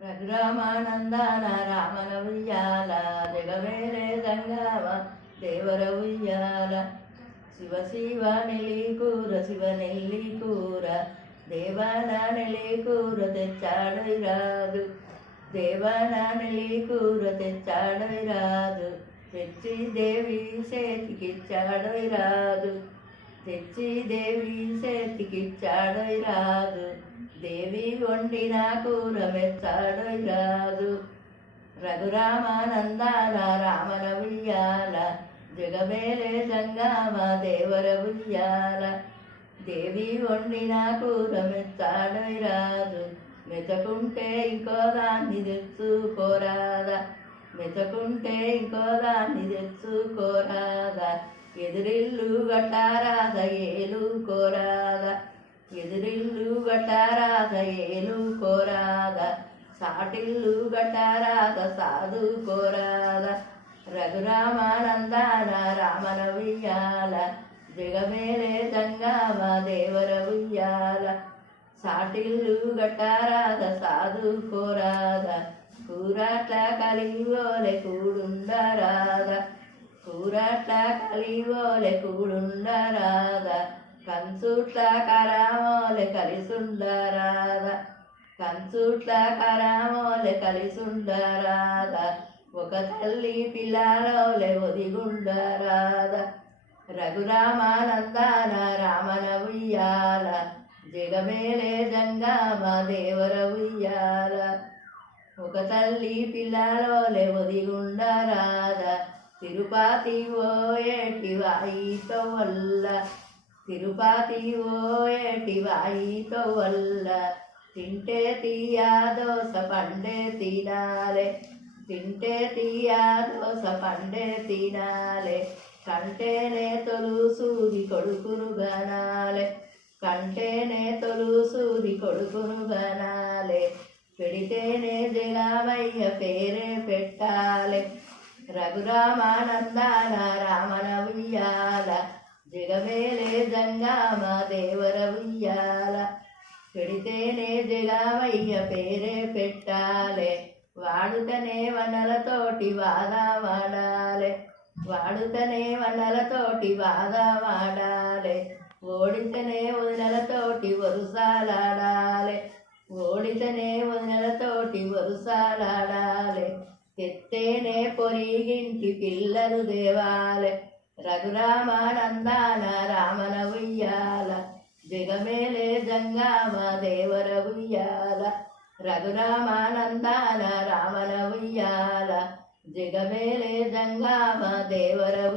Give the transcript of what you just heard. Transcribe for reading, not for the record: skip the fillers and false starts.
రఘురామానందన రామన ఉయ్యాల జగవేలే గంగావ దేవర ఉయ్యాల శివ శివ నెల్లికూర శివ నెల్లికూర దేవన నెల్లికూర తెచ్చాడు రాదు దేవన నెల్లికూర తెచ్చాడు రాదు తెచ్చి దేవి చేతికిచ్చాడు రాదు తెచ్చి దేవి చేతికిచ్చాడు రాదు దేవి వండిన కూర మెచ్చాడు రాదు రఘురామానందాల రామన ఉయ్యాల జగమేలే గంగామ దేవర ఉయ్యాల దేవి వండిన కూర మెచ్చాడు రాదు మెచ్చకుంటే ఇంకో దాన్ని తెచ్చుకోరాదా మెచ్చకుంటే ఇంకో దాన్ని తెచ్చుకోరాదా ఎదురిల్లు గట్టారాద ఏలు కోరాదా ఎదురిల్లు గట్టారాద ఏలు కోరాద సాటిల్లు గట్టారాద సాధు కోరాద రఘురామానందాన రామన ఉయ్యాల జగమేలే గంగామ దేవర ఉయ్యాల సాటిల్లు గట్టారాద సాధు కోరాద కూరాట్ల కలివోలే కూడుండరాద కూరాట్ల కలివోలే కూడుండరాద కంచుట్ల కరామోలే కలిసుండరాద కంచుట్ల కరామోలే కలిసుండరాద ఒక తల్లి పిల్లలోలే ఒదిగుండరాద రఘురామానందాన రామన ఉయ్యాల జగమేలే గంగామ దేవర ఉయ్యాల ఒక తల్లి పిల్లలోలే ఒదిగుండరాద తిరుపతి ఓయేటి వాయితో వల్ల తిరుపతి ఓయేటి వాయితో వల్ల తింటే తీయా దోస పండే తినాలే తింటే తీయా దోస పండే తినాలే కంటేనే తొలు సూది కొడుకును గనాలే కంటేనే తొలు సూది కొడుకును గనాలే పెడితేనే జగమయ్య పేరే పెట్టాలే రఘురామానందాన రామన ఉయ్యాల జగమేలే గంగామ దేవర ఉయ్యాల పెడితేనే జగమయ్య పేరే పెట్టాలే వాడుతనే వనలతోటి వాడాలే వాడుతనే వనలతోటి వాడాలే ఓడితనే వదినలతోటి వరుసాలాడాలే ఓడితనే వదినలతోటి వరుసాలాడాలే తెత్తేనే పొరిగింటి పిల్లలు దేవాలే రఘురామానందాన రామన ఉయ్యాల జగమేలే గంగామ దేవర ఉయ్యాల రఘురామానందాన రామన ఉయ్యాల జగమేలే గంగామ దేవర